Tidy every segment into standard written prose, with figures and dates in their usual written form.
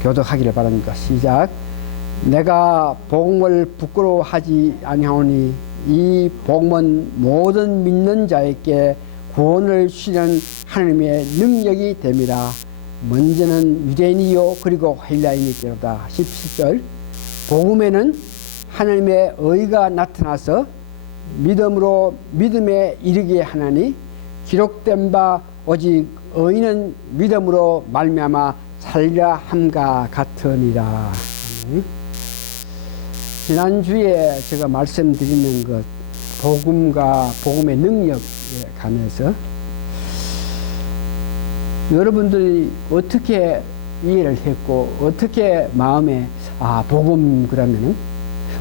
교독하기를 바랍니다. 시작. 내가 복음을 부끄러워하지 아니하오니 이 복음은 모든 믿는 자에게 구원을 주시는 하나님의 능력이 됨이라. 먼저는 유대인이요 그리고 헬라인이되로다. 17절. 복음에는 하나님의 의가 나타나서 믿음으로 믿음에 이르게 하나니 기록된 바 오직 의인은 믿음으로 말미암아 살리라 함과 같으니라. 지난주에 제가 말씀드리는 것 복음과 복음의 능력에 관해서 여러분들이 어떻게 이해를 했고 어떻게 마음에 복음 그러면은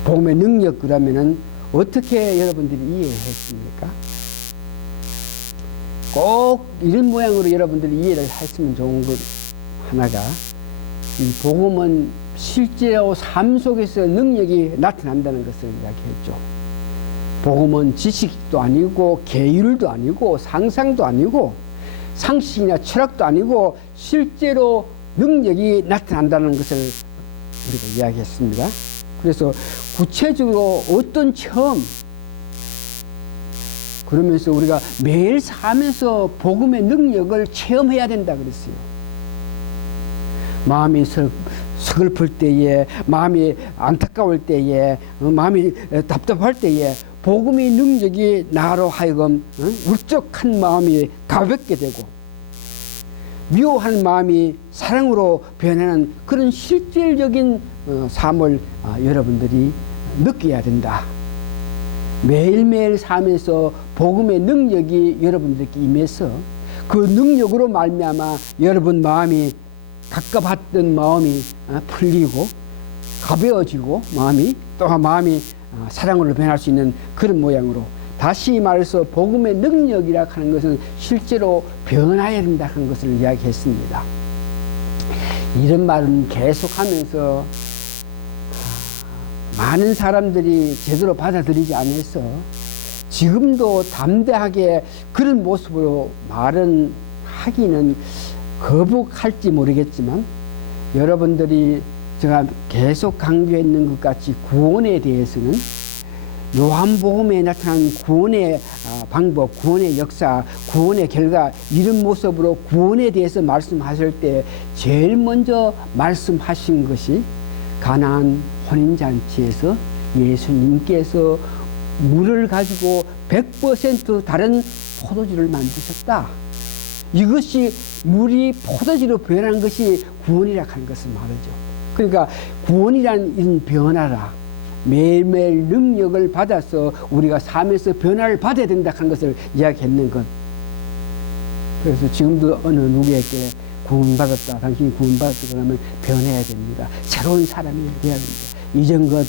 복음의 능력 그러면은 어떻게 여러분들이 이해했습니까? 꼭 이런 모양으로 여러분들이 이해를 했으면 좋은 것 하나가 이 복음은 실제로 삶 속에서 능력이 나타난다는 것을 이야기했죠. 복음은 지식도 아니고 계율도 아니고 상상도 아니고 상식이나 철학도 아니고 실제로 능력이 나타난다는 것을 우리가 이야기했습니다. 그래서 구체적으로 어떤 체험 그러면서 우리가 매일 살면서 복음의 능력을 체험해야 된다 그랬어요. 마음이 서글플 때에, 마음이 안타까울 때에, 마음이 답답할 때에 복음의 능력이 나로 하여금 울적한 마음이 가볍게 되고 미워하는 마음이 사랑으로 변하는 그런 실질적인 삶을 여러분들이 느껴야 된다. 매일매일 살면서 복음의 능력이 여러분들께 임해서 그 능력으로 말미암아 여러분 마음이 가깝았던 마음이 풀리고 가벼워지고 마음이 사랑으로 변할 수 있는 그런 모양으로 다시 말해서 복음의 능력이라 하는 것은 실제로 변화해야 된다 하는 것을 이야기했습니다. 이런 말은 계속하면서 많은 사람들이 제대로 받아들이지 않아서 지금도 담대하게 그런 모습으로 말은 하기는 거북할지 모르겠지만 여러분들이 제가 계속 강조했는 것 같이 구원에 대해서는 요한복음에 나타난 구원의 방법, 구원의 역사, 구원의 결과 이런 모습으로 구원에 대해서 말씀하실 때 제일 먼저 말씀하신 것이 가나안 혼인잔치에서 예수님께서 물을 가지고 100% 다른 포도주를 만드셨다. 이것이 물이 포도주로 변한 것이 구원이라 하는 것을 말하죠. 그러니까 구원이라는 이런 변화라 매일매일 능력을 받아서 우리가 삶에서 변화를 받아야 된다 하는 것을 이야기했는 것. 그래서 지금도 어느 누구에게 구원받았다, 당신이 구원받았다 그러면 변해야 됩니다. 새로운 사람이 되어야 됩니다. 이전 것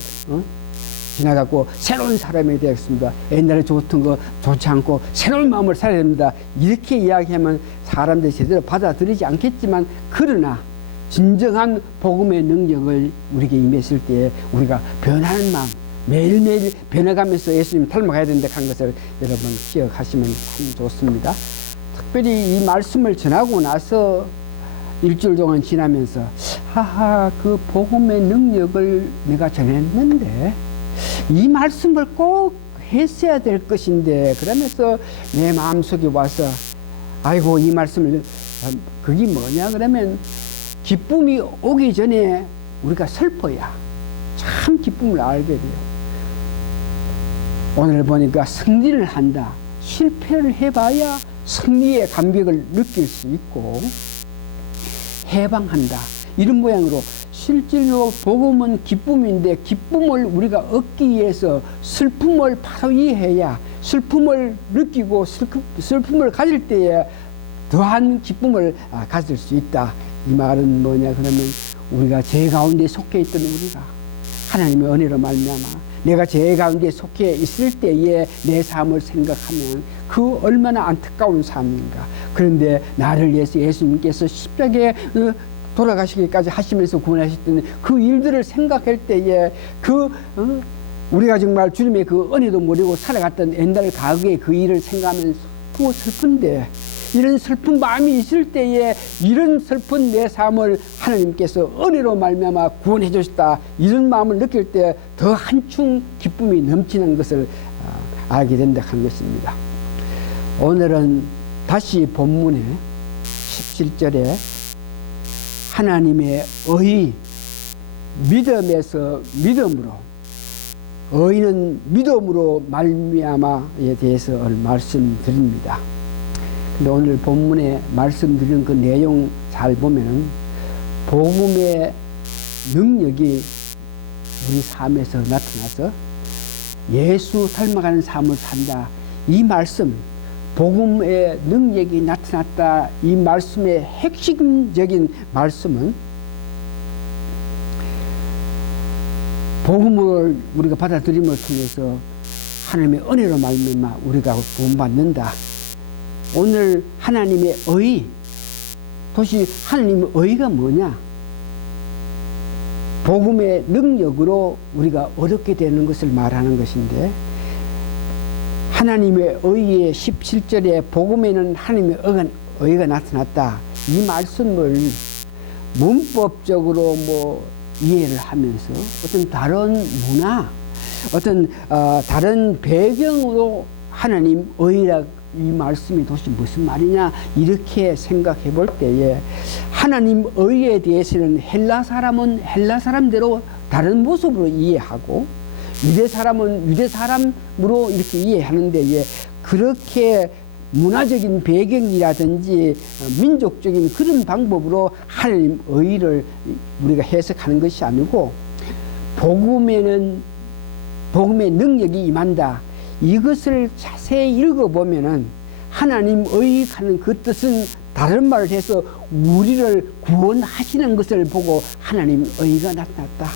지나갔고 새로운 사람이 되었습니다. 옛날에 좋던 거 좋지 않고 새로운 마음을 살아야 됩니다. 이렇게 이야기하면 사람들이 제대로 받아들이지 않겠지만 그러나 진정한 복음의 능력을 우리에게 임했을 때 우리가 변하는 마음 매일매일 변해가면서 예수님 닮아가야 된다 하는 것을 여러분 기억하시면 참 좋습니다. 특별히 이 말씀을 전하고 나서 일주일 동안 지나면서 그 복음의 능력을 내가 전했는데 이 말씀을 꼭 했어야 될 것인데 그러면서 내 마음속에 와서 아이고 이 말씀을 그게 뭐냐 그러면 기쁨이 오기 전에 우리가 슬퍼야 참 기쁨을 알게 돼요. 오늘 보니까 승리를 한다. 실패를 해봐야 승리의 감격을 느낄 수 있고 해방한다. 이런 모양으로 실질로 복음은 기쁨인데 기쁨을 우리가 얻기 위해서 슬픔을 바로 이해해야 슬픔을 느끼고 슬픔을 가질 때에 더한 기쁨을 가질 수 있다. 이 말은 뭐냐 그러면 우리가 죄 가운데 속해 있던 우리가 하나님의 은혜로 말미암아 내가 죄 가운데 속해 있을 때에 내 삶을 생각하면 그 얼마나 안타까운 삶인가. 그런데 나를 위해서 예수님께서 십자가에 돌아가시기까지 하시면서 구원하셨던 그 일들을 생각할 때에 우리가 정말 주님의 그 은혜도 모르고 살아갔던 옛날 과거의 그 일을 생각하면 또 슬픈데 이런 슬픈 마음이 있을 때에 이런 슬픈 내 삶을 하나님께서 은혜로 말미암아 구원해 주셨다, 이런 마음을 느낄 때 더 한층 기쁨이 넘치는 것을 알게 된다 하는 것입니다. 오늘은 다시 본문의 17절에 하나님의 의, 믿음에서 믿음으로, 의는 믿음으로 말미암아에 대해서 말씀드립니다. 근데 오늘 본문에 말씀드린 그 내용 잘 보면 복음의 능력이 우리 삶에서 나타나서 예수 닮아가는 삶을 산다, 이 말씀, 복음의 능력이 나타났다, 이 말씀의 핵심적인 말씀은 복음을 우리가 받아들임을 통해서 하나님의 은혜로 말미암아 우리가 구원받는다. 오늘 하나님의 의, 도대체 하나님의 의가 뭐냐? 복음의 능력으로 우리가 얻게 되는 것을 말하는 것인데, 하나님의 의의 17절에 복음에는 하나님의 의가 나타났다, 이 말씀을 문법적으로 이해를 하면서 어떤 다른 문화, 어떤 다른 배경으로 하나님 의라, 이 말씀이 도대체 무슨 말이냐 이렇게 생각해 볼 때에, 하나님 의에 대해서는 헬라 사람은 헬라 사람대로 다른 모습으로 이해하고 유대 사람은 유대 사람으로 이렇게 이해하는데, 그렇게 문화적인 배경이라든지 민족적인 그런 방법으로 하나님 의를 우리가 해석하는 것이 아니고, 복음에는 복음의 능력이 임한다, 이것을 자세히 읽어보면은 하나님 의하는 그 뜻은 다른 말을 해서 우리를 구원하시는 것을 보고 하나님 의가 나타났다.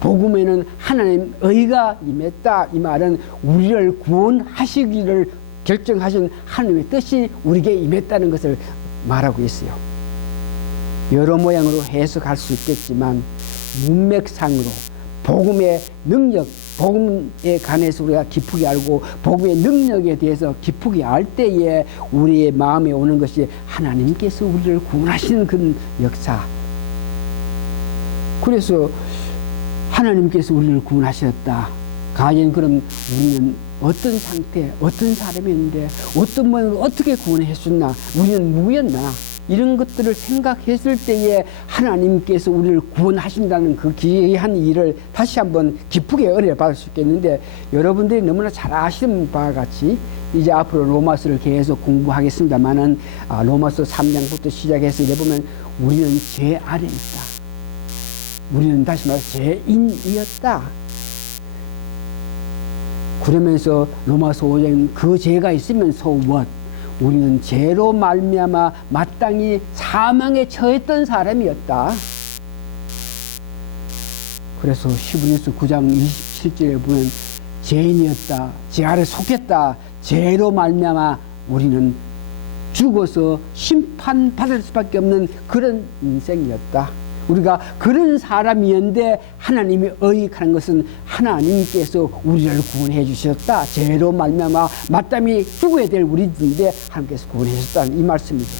복음에는 하나님 의가 임했다, 이 말은 우리를 구원하시기를 결정하신 하나님의 뜻이 우리에게 임했다는 것을 말하고 있어요. 여러 모양으로 해석할 수 있겠지만 문맥상으로 복음의 능력, 복음에 관해서 우리가 깊게 알고 복음의 능력에 대해서 깊게 알 때에 우리의 마음에 오는 것이 하나님께서 우리를 구원하시는 그 역사. 그래서 하나님께서 우리를 구원하셨다. 과연 그럼 우리는 어떤 상태, 어떤 사람이었는데 어떤 모양으로 어떻게 구원해 줬나, 우리는 누구였나, 이런 것들을 생각했을 때에 하나님께서 우리를 구원하신다는 그 귀한 일을 다시 한번 기쁘게 은혜를 받을 수 있겠는데, 여러분들이 너무나 잘 아시는 바와 같이 이제 앞으로 로마서를 계속 공부하겠습니다만은, 로마서 3장부터 시작해서 이래 보면 우리는 죄 아래 있다, 우리는 다시 말해서 죄인이었다. 그러면서 로마서 5장 그 죄가 있으면 so what? 우리는 죄로 말미암아 마땅히 사망에 처했던 사람이었다. 그래서 히브리서 9장 27절에 보면 죄인이었다, 죄 아래 속했다, 죄로 말미암아 우리는 죽어서 심판받을 수밖에 없는 그런 인생이었다. 우리가 그런 사람이었는데 하나님이 의익하는 것은 하나님께서 우리를 구원해 주셨다. 죄로 말미암아 마땅히 죽어야 될 우리인데 하나님께서 구원해 주셨다는 이 말씀이죠.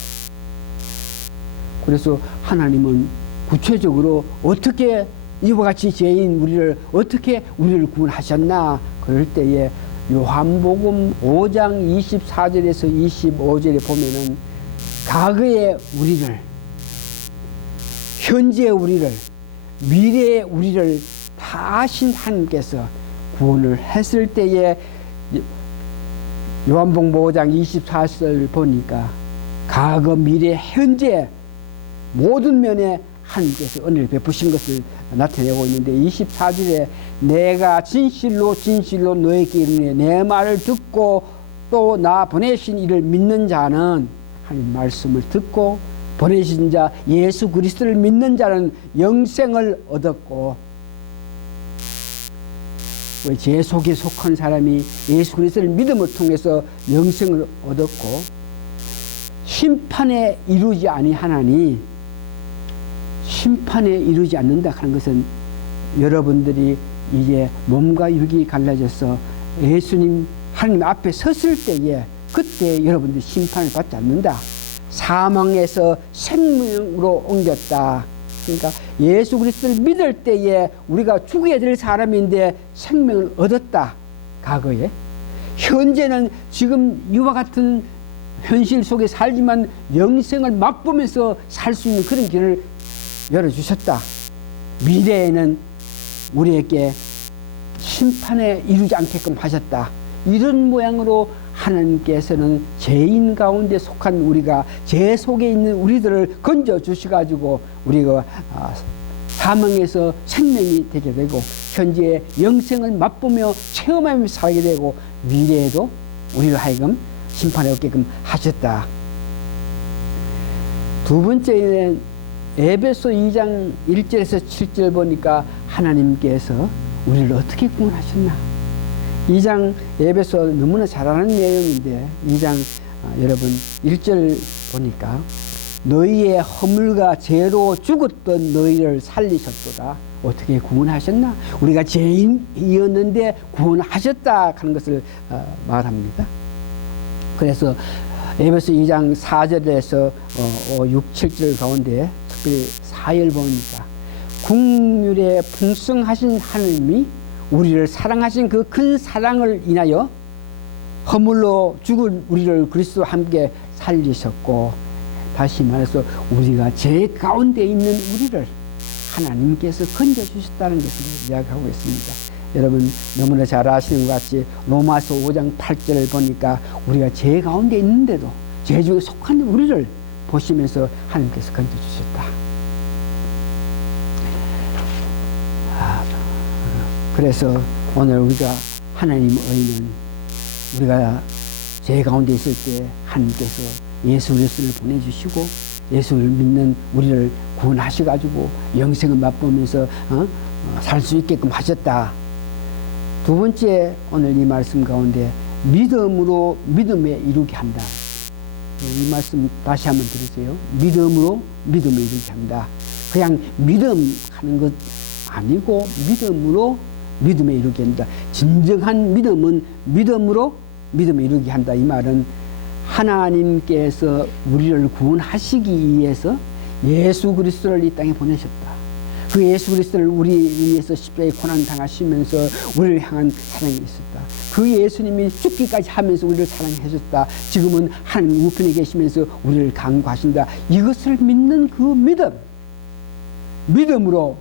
그래서 하나님은 구체적으로 어떻게 이와 같이 죄인 우리를 어떻게 우리를 구원하셨나, 그럴 때에 요한복음 5장 24절에서 25절에 보면은 과거의 우리를, 현재의 우리를, 미래의 우리를 다 아신 하나님께서 구원을 했을 때에 요한복음 5장 24절을 보니까 과거, 미래, 현재 모든 면에 하나님께서 은혜를 베푸신 것을 나타내고 있는데, 24절에 내가 진실로 진실로 너에게 이르노니 내 말을 듣고 또 나 보내신 이를 믿는 자는, 하나님 말씀을 듣고 보내신 자 예수 그리스도를 믿는 자는 영생을 얻었고, 왜 죄 속에 속한 사람이 예수 그리스도를 믿음을 통해서 영생을 얻었고, 심판에 이루지 아니하나니, 심판에 이루지 않는다 하는 것은 여러분들이 이제 몸과 육이 갈라져서 예수님 하나님 앞에 섰을 때에 그때 여러분들이 심판을 받지 않는다. 사망에서 생명으로 옮겼다. 그러니까 예수 그리스도를 믿을 때에 우리가 죽어야 될 사람인데 생명을 얻었다. 과거에. 현재는 지금 이와 같은 현실 속에 살지만 영생을 맛보면서 살 수 있는 그런 길을 열어주셨다. 미래에는 우리에게 심판에 이르지 않게끔 하셨다. 이런 모양으로 하나님께서는 죄인 가운데 속한 우리가, 죄 속에 있는 우리들을 건져 주셔가지고 우리가 사망에서 생명이 되게 되고 현재의 영생을 맛보며 체험하며 살게 되고 미래에도 우리를 하여금 심판에 얻게끔 하셨다. 두 번째는 에베소 2장 1절에서 7절 보니까 하나님께서 우리를 어떻게 구원하셨나. 2장 에베소 너무나 잘 아는 내용인데 2장 여러분 1절 보니까 너희의 허물과 죄로 죽었던 너희를 살리셨도다. 어떻게 구원하셨나? 우리가 죄인이었는데 구원하셨다 하는 것을 말합니다. 그래서 에베소 2장 4절에서 6, 7절 가운데 특별히 4절 보니까 국률에 풍성하신 하느님이 우리를 사랑하신 그 큰 사랑을 인하여 허물로 죽을 우리를 그리스도와 함께 살리셨고, 다시 말해서 우리가 죄 가운데 있는 우리를 하나님께서 건져주셨다는 것을 이야기하고 있습니다. 여러분 너무나 잘 아시는 것 같이 로마서 5장 8절을 보니까 우리가 죄 가운데 있는데도 죄 중에 속한 우리를 보시면서 하나님께서 건져주셨다. 그래서 오늘 우리가 하나님 의는 우리가 죄 가운데 있을 때 하나님께서 예수 그리스도를 보내주시고 예수를 믿는 우리를 구원하셔가지고 영생을 맛보면서 살 수 있게끔 하셨다. 두 번째 오늘 이 말씀 가운데 믿음으로 믿음에 이루게 한다. 이 말씀 다시 한번 들으세요. 믿음으로 믿음에 이루게 한다. 그냥 믿음하는 것 아니고 믿음으로 믿음에 이루게 한다. 진정한 믿음은 믿음으로 믿음에 이루게 한다. 이 말은 하나님께서 우리를 구원하시기 위해서 예수 그리스도를 이 땅에 보내셨다. 그 예수 그리스도를 우리 위해서 십자가에 고난 당하시면서 우리를 향한 사랑이 있었다. 그 예수님이 죽기까지 하면서 우리를 사랑하셨다. 지금은 하나님 우편에 계시면서 우리를 강구하신다. 이것을 믿는 그 믿음으로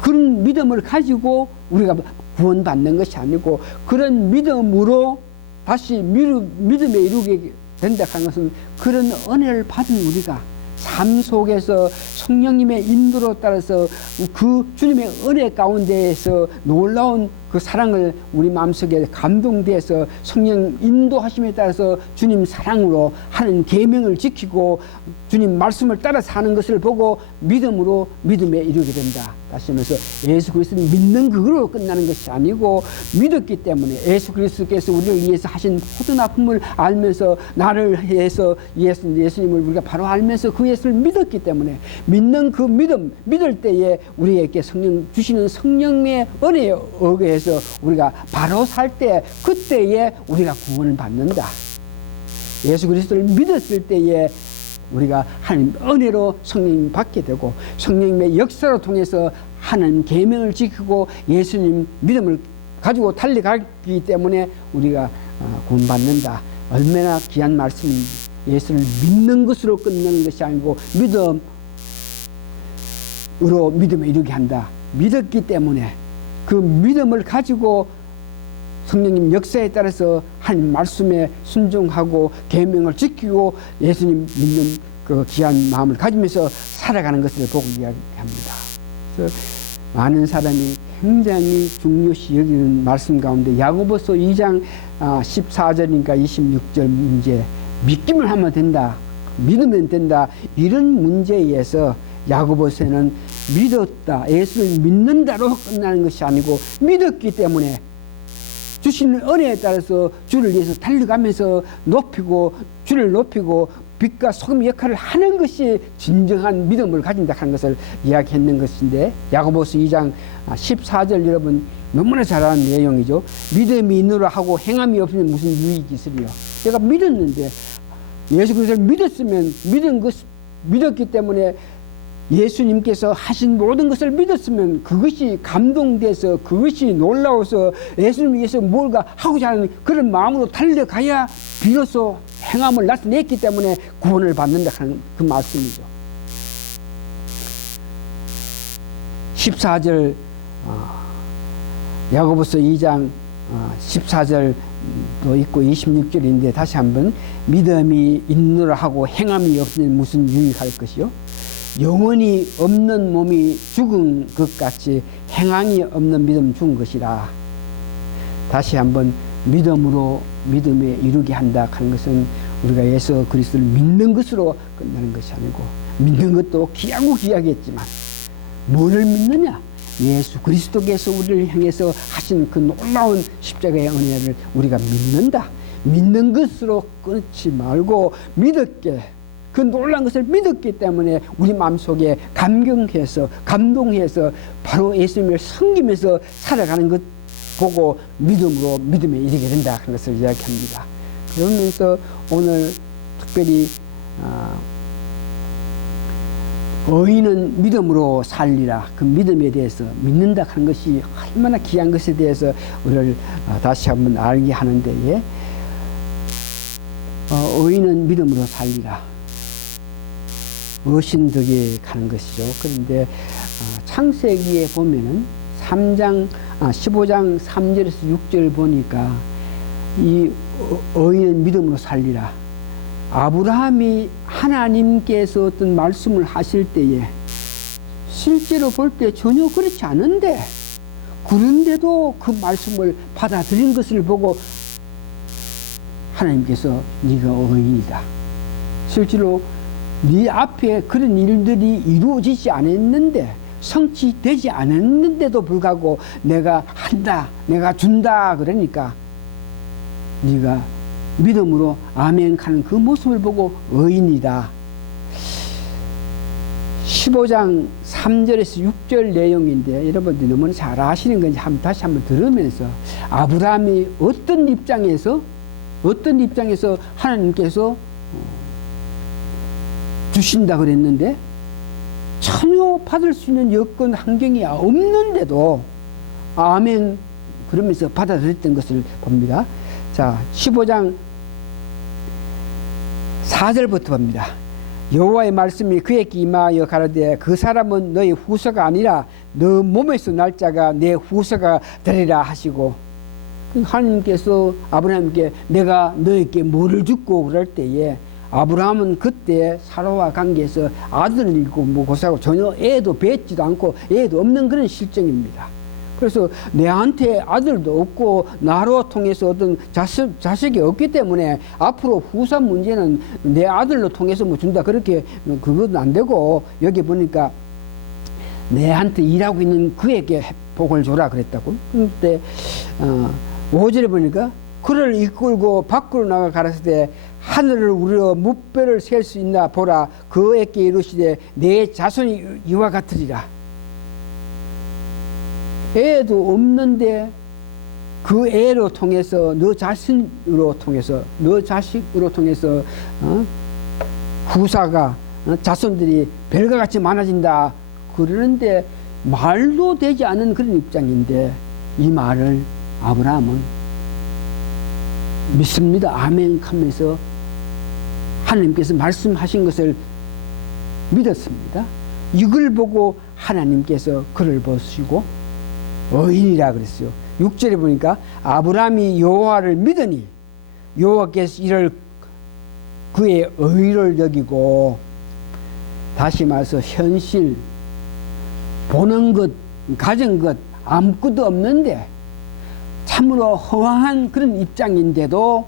그런 믿음을 가지고 우리가 구원받는 것이 아니고 그런 믿음으로 다시 믿음에 이루게 된다 하는 것은 그런 은혜를 받은 우리가 삶 속에서 성령님의 인도로 따라서 그 주님의 은혜 가운데에서 놀라운 그 사랑을 우리 마음속에 감동돼서 성령 인도하심에 따라서 주님 사랑으로 하는 계명을 지키고 주님 말씀을 따라 사는 것을 보고 믿음으로 믿음에 이르게 된다. 다시 하면서 예수 그리스도를 믿는 그걸로 끝나는 것이 아니고 믿었기 때문에 예수 그리스도께서 우리를 위해서 하신 모든 아픔을 알면서 나를 위해서 예수님을 우리가 바로 알면서 그 예수를 믿었기 때문에 믿는 그 믿을 때에 우리에게 성령 주시는 성령의 은혜에 의해서 우리가 바로 살 때 그때에 우리가 구원을 받는다. 예수 그리스도를 믿었을 때에 우리가 하나님 은혜로 성령 받게 되고 성령님의 역사로 통해서 하나님 계명을 지키고 예수님 믿음을 가지고 달려가기 때문에 우리가 구원받는다. 얼마나 귀한 말씀인지. 예수를 믿는 것으로 끝나는 것이 아니고 믿음으로 믿음에 이르게 한다. 믿었기 때문에 그 믿음을 가지고 성령님 역사에 따라서 하나님 말씀에 순종하고 계명을 지키고 예수님 믿는 그 귀한 마음을 가지면서 살아가는 것을 보고 이야기합니다. 그래서 많은 사람이 굉장히 중요시 여기는 말씀 가운데 야고보서 2장 14절이니까 26절 문제, 믿기만 하면 된다, 믿으면 된다, 이런 문제에서 야고보서는 믿었다, 예수를 믿는다로 끝나는 것이 아니고 믿었기 때문에 주시는 은혜에 따라서 주를 위해서 달려가면서 주를 높이고 빛과 소금 역할을 하는 것이 진정한 믿음을 가진다 하는 것을 이야기했는 것인데, 야고보서 2장 14절 여러분 너무나 잘 아는 내용이죠. 믿음이 있느라 하고 행함이 없으면 무슨 유익이 있으리요. 내가 믿었는데 예수 그리스도를 믿었기 때문에 예수님께서 하신 모든 것을 믿었으면 그것이 감동돼서 그것이 놀라워서 예수님 위해서 뭔가 하고자 하는 그런 마음으로 달려가야 비로소 행함을 나타냈기 때문에 구원을 받는다 하는 그 말씀이죠. 14절 야고보서 2장 14절도 있고 26절인데 다시 한번 믿음이 있느라 하고 행함이 없으면 무슨 유익할 것이요? 영혼이 없는 몸이 죽은 것 같이 행함이 없는 믿음 죽은 것이라. 다시 한번 믿음으로 믿음에 이르게 한다 하는 것은 우리가 예수 그리스도를 믿는 것으로 끝나는 것이 아니고 믿는 것도 귀하고 귀하겠지만 뭐를 믿느냐? 예수 그리스도께서 우리를 향해서 하신 그 놀라운 십자가의 은혜를 우리가 믿는다. 믿는 것으로 끊지 말고 믿었게 그 놀라운 것을 믿었기 때문에 우리 마음속에 감동해서 바로 예수님을 섬기면서 살아가는 것 보고 믿음으로 믿음에 이르게 된다 하는 것을 이야기합니다. 그러면서 오늘 특별히 의인은 믿음으로 살리라. 그 믿음에 대해서 믿는다 하는 것이 얼마나 귀한 것에 대해서 우리를 다시 한번 알게 하는데 의인은 믿음으로 살리라. 어신덕에 가는 것이죠. 그런데 창세기에 보면은 15장 3절에서 6절 보니까 이 의인은 믿음으로 살리라. 아브라함이 하나님께서 어떤 말씀을 하실 때에 실제로 볼 때 전혀 그렇지 않은데 그런데도 그 말씀을 받아들인 것을 보고 하나님께서 네가 의인이다. 실제로 네 앞에 그런 일들이 이루어지지 않았는데 성취되지 않았는데도 불구하고 내가 한다, 내가 준다 그러니까 네가 믿음으로 아멘 하는 그 모습을 보고 의인이다. 15장 3절에서 6절 내용인데 여러분들이 너무나 잘 아시는 건지 다시 한번 들으면서 아브라함이 어떤 입장에서 하나님께서 주신다 그랬는데 전혀 받을 수 있는 여건 환경이 없는데도 아멘 그러면서 받아들였던 것을 봅니다. 자, 15장 4절부터 봅니다. 여호와의 말씀이 그에게 임하여 가라되 그 사람은 너의 후서가 아니라 너 몸에서 날 자가 내 후서가 되리라 하시고, 하나님께서 아브라함께 내가 너에게 뭐를 주고 그럴 때에 아브라함은 그때 사라와 관계에서 아들을 잃고 뭐 고사하고 전혀 애도 뵙지도 않고 애도 없는 그런 실정입니다. 그래서 내한테 아들도 없고 나로 통해서 어떤 자식이 없기 때문에 앞으로 후사 문제는 내 아들로 통해서 뭐 준다 그렇게 그건 안 되고, 여기 보니까 내한테 일하고 있는 그에게 복을 줘라 그랬다고. 그때 5절에 보니까 그를 이끌고 밖으로 나가 가라사대 때 하늘을 우려 무뼈를 셀 수 있나 보라. 그에게 이르시되 내 자손이 이와 같으리라. 애도 없는데 그 애로 통해서 너 자식으로 통해서 후사가 자손들이 별과 같이 많아진다 그러는데 말도 되지 않은 그런 입장인데 이 말을 아브라함은 믿습니다. 아멘 하면서 하나님께서 말씀하신 것을 믿었습니다. 이걸 보고 하나님께서 그를 보시고 의인이라 그랬어요. 6절에 보니까 아브라함이 여호와를 믿으니 여호와께서 이를 그의 의를 여기고, 다시 말해서 현실 보는 것 가진 것 아무것도 없는데 참으로 허황한 그런 입장인데도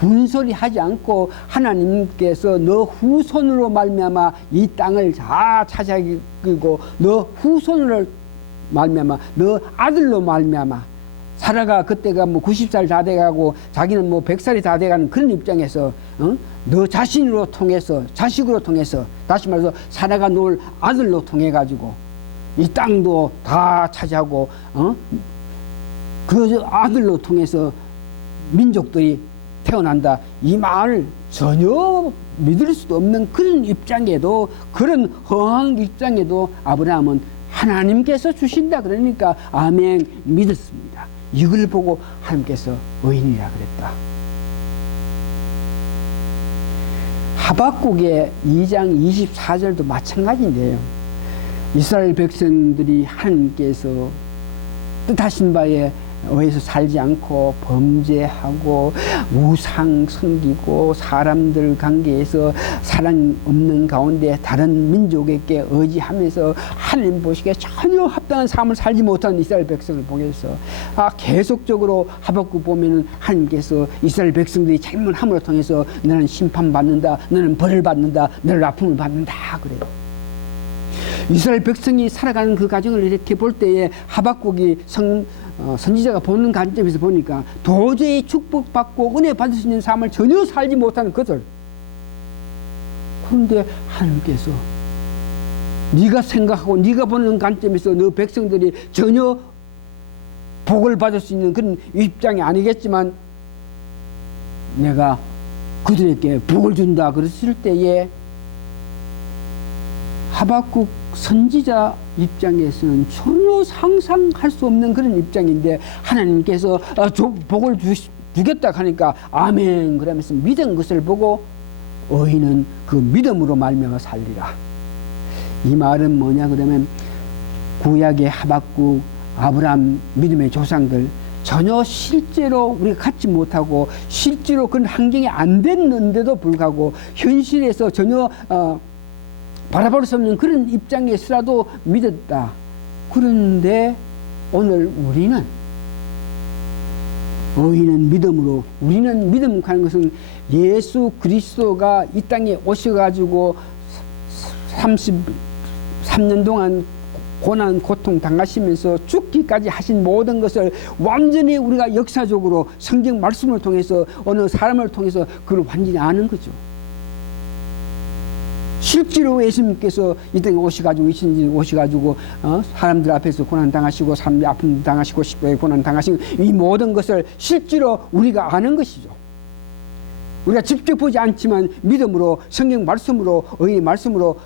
군소리하지 않고 하나님께서 너 후손으로 말미암아 이 땅을 다 차지하고 너 후손으로 말미암아 너 아들로 말미암아, 사라가 그때가 뭐 90살 다 돼가고 자기는 뭐 100살이 다 돼가는 그런 입장에서 너 자신으로 통해서 자식으로 통해서, 다시 말해서 사라가 놓을 아들로 통해 가지고 이 땅도 다 차지하고 그 아들로 통해서 민족들이 태어난다. 이 말을 전혀 믿을 수도 없는 그런 입장에도, 그런 허황 입장에도 아브라함은 하나님께서 주신다 그러니까 아멘 믿었습니다. 이걸 보고 하나님께서 의인이라 그랬다. 하박국의 2장 24절도 마찬가지인데요. 이스라엘 백성들이 하나님께서 뜻하신 바에 의해서 살지 않고 범죄하고 우상 섬기고 사람들 관계에서 사랑 없는 가운데 다른 민족에게 의지하면서 하나님 보시기에 전혀 합당한 삶을 살지 못한 이스라엘 백성을 보면서 계속적으로 하박국 보면은 하나님께서 이스라엘 백성들이 잘못함으로 통해서 너는 심판받는다, 너는 벌을 받는다, 너는 아픔을 받는다 그래요. 이스라엘 백성이 살아가는 그 과정을 이렇게 볼 때에 하박국이 선지자가 보는 관점에서 보니까 도저히 축복받고 은혜 받을 수 있는 삶을 전혀 살지 못하는 그들. 그런데 하나님께서 네가 생각하고 네가 보는 관점에서 너 백성들이 전혀 복을 받을 수 있는 그런 입장이 아니겠지만 내가 그들에게 복을 준다 그랬을 때에 하박국 선지자 입장에서는 전혀 상상할 수 없는 그런 입장인데 하나님께서 복을 주겠다 하니까 아멘 그러면서 믿은 것을 보고 의인은 그 믿음으로 말미암아 살리라. 이 말은 뭐냐 그러면 구약의 하박국, 아브라함 믿음의 조상들 전혀 실제로 우리가 갖지 못하고 실제로 그런 환경이 안 됐는데도 불구하고 현실에서 전혀 바라볼 수 없는 그런 입장에서라도 믿었다. 그런데 오늘 우리는 의인은 믿음으로, 우리는 믿음 가는 것은 예수 그리스도가 이 땅에 오셔가지고 33년 동안 고난 고통 당하시면서 죽기까지 하신 모든 것을 완전히 우리가 역사적으로 성경 말씀을 통해서 어느 사람을 통해서 그걸 완전히 아는 거죠. 실제로 예수님께서 이 땅에 오셔가지고 사람들 앞에서 고난 당하시고 삶의 아픔 당하시고 십자가에 고난 당하시고 이 모든 것을 실제로 우리가 아는 것이죠. 우리가 직접 보지 않지만 믿음으로 성경 말씀으로 의인의 말씀으로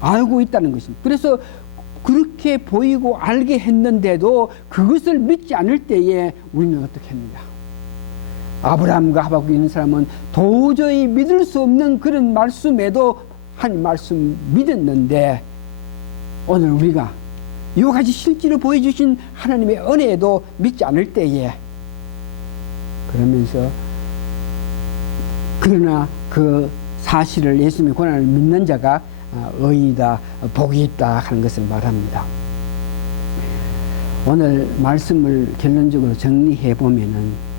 알고 있다는 것입니다. 그래서 그렇게 보이고 알게 했는데도 그것을 믿지 않을 때에 우리는 어떻게 했느냐. 아브라함과 하박국 있는 사람은 도저히 믿을 수 없는 그런 말씀에도 하나님 말씀 믿었는데 오늘 우리가 이와같이 실제로 보여주신 하나님의 은혜에도 믿지 않을 때에 그러면서 그러나 그 사실을 예수님의 고난을 믿는 자가 의이다 복이 있다 하는 것을 말합니다. 오늘 말씀을 결론적으로 정리해 보면은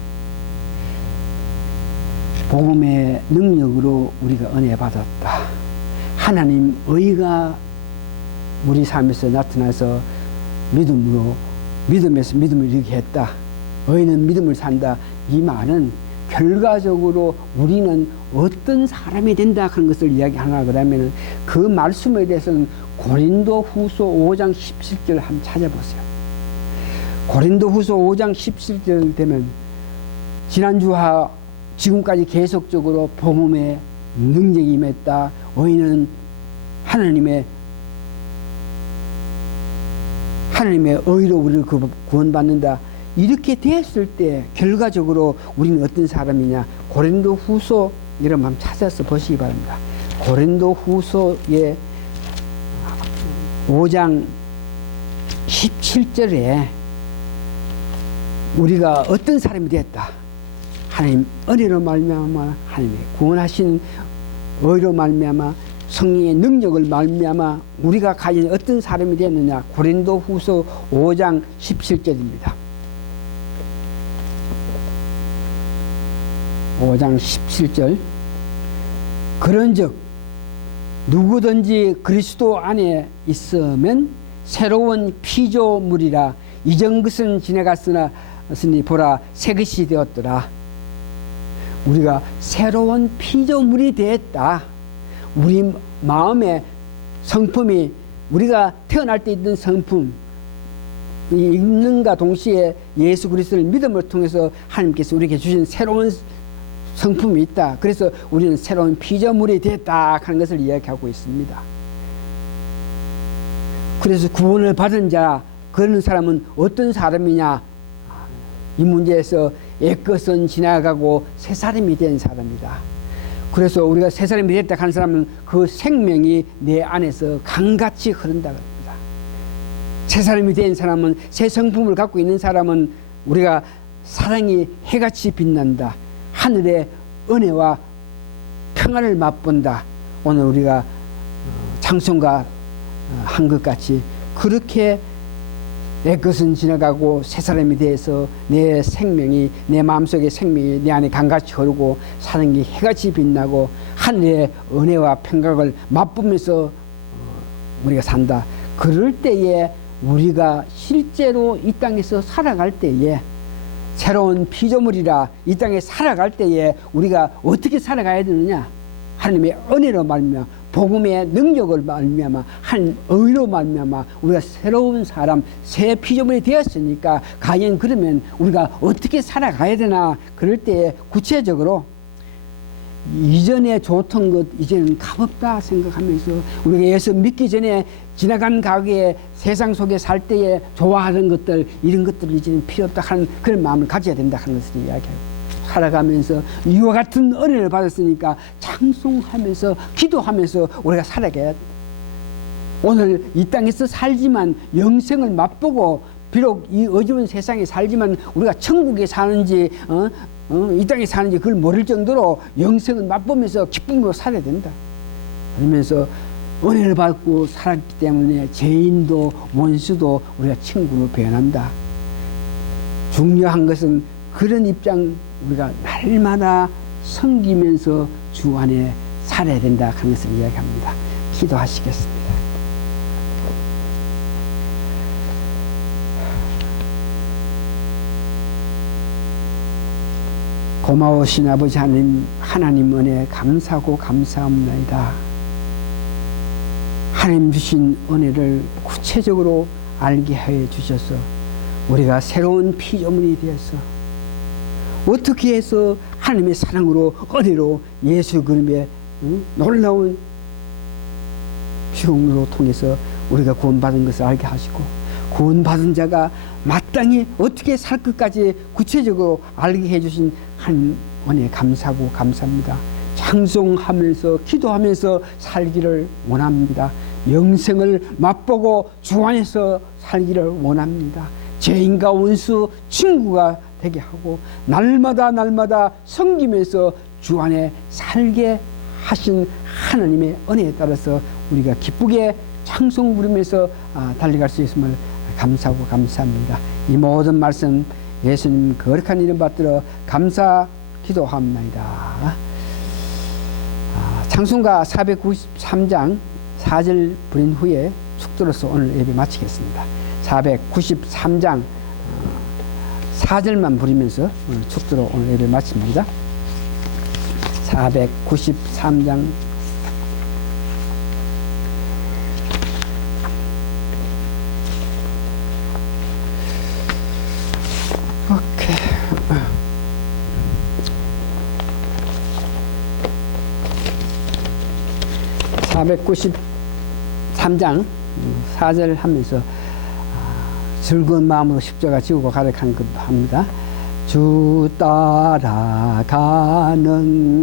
복음의 능력으로 우리가 은혜 받았다. 하나님 의가 우리 삶에서 나타나서 믿음에서 믿음을 이루게 했다. 의는 믿음을 산다. 이 말은 결과적으로 우리는 어떤 사람이 된다 하는 것을 이야기하나 그러면 그 말씀에 대해서는 고린도후서 5장 17절 한번 찾아보세요. 고린도후서 5장 17절 되면 지난주와 지금까지 계속적으로 복음의 능력이 임했다. 의인은 하나님의 의로 우리를 구원받는다. 이렇게 됐을 때 결과적으로 우리는 어떤 사람이냐. 고린도후서 이런 한번 찾아서 보시기 바랍니다. 고린도후서의 5장 17절에 우리가 어떤 사람이 됐다. 하나님 은혜로 말미암아 하나님의 구원하신 의로 말미암아 성령의 능력을 말미암아 우리가 가진 어떤 사람이 되느냐. 고린도후서 5장 17절입니다. 5장 17절 그런즉 누구든지 그리스도 안에 있으면 새로운 피조물이라 이전 것은 지나갔으니 보라 새 것이 되었더라. 우리가 새로운 피조물이 되었다. 우리 마음의 성품이 우리가 태어날 때 있던 성품 읽는가 동시에 예수 그리스도를 믿음을 통해서 하나님께서 우리에게 주신 새로운 성품이 있다. 그래서 우리는 새로운 피조물이 됐다 하는 것을 이야기하고 있습니다. 그래서 구원을 받은 자, 그런 사람은 어떤 사람이냐? 이 문제에서 옛것은 지나가고 새 사람이 된 사람이다. 그래서 우리가 새 사람이 됐다 하는 사람은 그 생명이 내 안에서 강같이 흐른다 그럽니다. 새 사람이 된 사람은, 새 성품을 갖고 있는 사람은 우리가 사랑이 해같이 빛난다. 하늘의 은혜와 평안을 맛본다. 오늘 우리가 찬송가 한 것 같이 그렇게 내 것은 지나가고 새 사람이 돼서 내 생명이, 내 마음속의 생명이 내 안에 강같이 흐르고 사랑이 해같이 빛나고 하늘의 은혜와 평강을 맛보면서 우리가 산다. 그럴 때에 우리가 실제로 이 땅에서 살아갈 때에 새로운 피조물이라 이 땅에 살아갈 때에 우리가 어떻게 살아가야 되느냐? 하나님의 은혜로 말미암아, 복음의 능력을 말미암아, 한 의로 말미암아 우리가 새로운 사람, 새 피조물이 되었으니까 과연 그러면 우리가 어떻게 살아가야 되나? 그럴 때에 구체적으로 이전에 좋던 것 이제는 값없다 생각하면서 우리가 예수 믿기 전에 지나간 가게에 세상 속에 살 때에 좋아하는 것들, 이런 것들을 이제는 필요 없다 하는 그런 마음을 가져야 된다 하는 것을 이야기해요. 살아가면서 이와 같은 은혜를 받았으니까 찬송하면서 기도하면서 우리가 살아가야 돼. 오늘 이 땅에서 살지만 영생을 맛보고, 비록 이 어두운 세상에 살지만 우리가 천국에 사는지 이 땅에 사는지 그걸 모를 정도로 영생을 맛보면서 기쁨으로 살아야 된다. 그러면서 은혜를 받고 살았기 때문에 죄인도 원수도 우리가 친구로 변한다. 중요한 것은 그런 입장, 우리가 날마다 섬기면서 주 안에 살아야 된다 하는 것을 이야기합니다. 기도하시겠습니다. 고마우신 아버지 하나님 은혜 감사하고 감사합니다. 하나님 주신 은혜를 구체적으로 알게 해 주셔서 우리가 새로운 피조물이 되어서 어떻게 해서 하나님의 사랑으로 은혜로 예수 그리스도의 놀라운 피공로로 통해서 우리가 구원받은 것을 알게 하시고, 구원받은 자가 마땅히 어떻게 살 것까지 구체적으로 알게 해주신 하나님 은혜 감사하고 감사합니다. 찬송하면서 기도하면서 살기를 원합니다. 영생을 맛보고 주 안에서 살기를 원합니다. 죄인과 원수 친구가 되게 하고 날마다 섬기면서 주 안에 살게 하신 하나님의 은혜에 따라서 우리가 기쁘게 찬송 부르면서 달려갈 수 있음을 감사하고 감사합니다. 이 모든 말씀 예수님 거룩한 이름 받들어 감사 기도합니다. 찬송가 493장 4절 부른 후에 축도로서 오늘 예배 마치겠습니다. 493장 4절만 부르면서 축도로 오늘 예배 마칩니다. 493장 오케이. 493장 4절 하면서 즐거운 마음으로 십자가 지고 가득한 것 합니다. 주 따라가는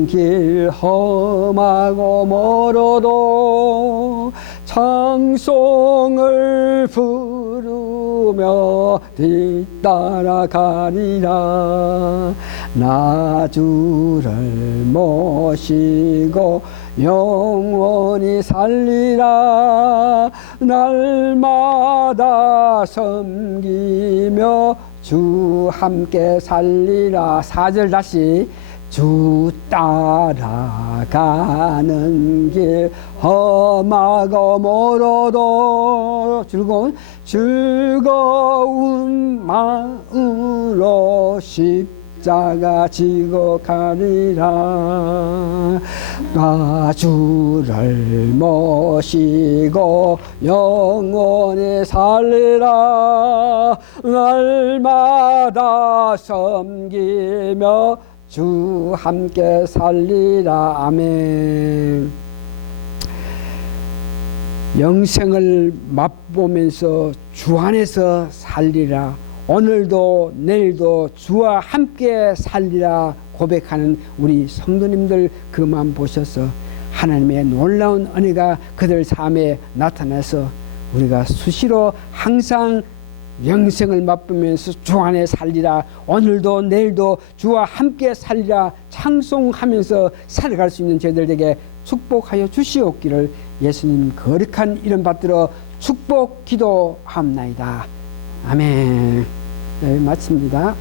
길 험하고 멀어도 찬송을 부르며 뒤따라가리라. 나 주를 모시고 영원히 살리라. 날마다 섬기며 주 함께 살리라. 4절 다시. 주 따라가는 길 험하고 멀어도 즐거운 마음으로 십자가 십자가 지고 가리라. 나 주를 모시고 영원히 살리라. 날마다 섬기며 주 함께 살리라. 아멘. 영생을 맛보면서 주 안에서 살리라. 오늘도 내일도 주와 함께 살리라 고백하는 우리 성도님들 그 마음 보셔서 하나님의 놀라운 은혜가 그들 삶에 나타나서 우리가 수시로 항상 영생을 맛보면서 주 안에 살리라, 오늘도 내일도 주와 함께 살리라 찬송하면서 살아갈 수 있는 저희들에게 축복하여 주시옵기를 예수님 거룩한 이름 받들어 축복 기도합나이다. 아멘. 네, 마칩니다.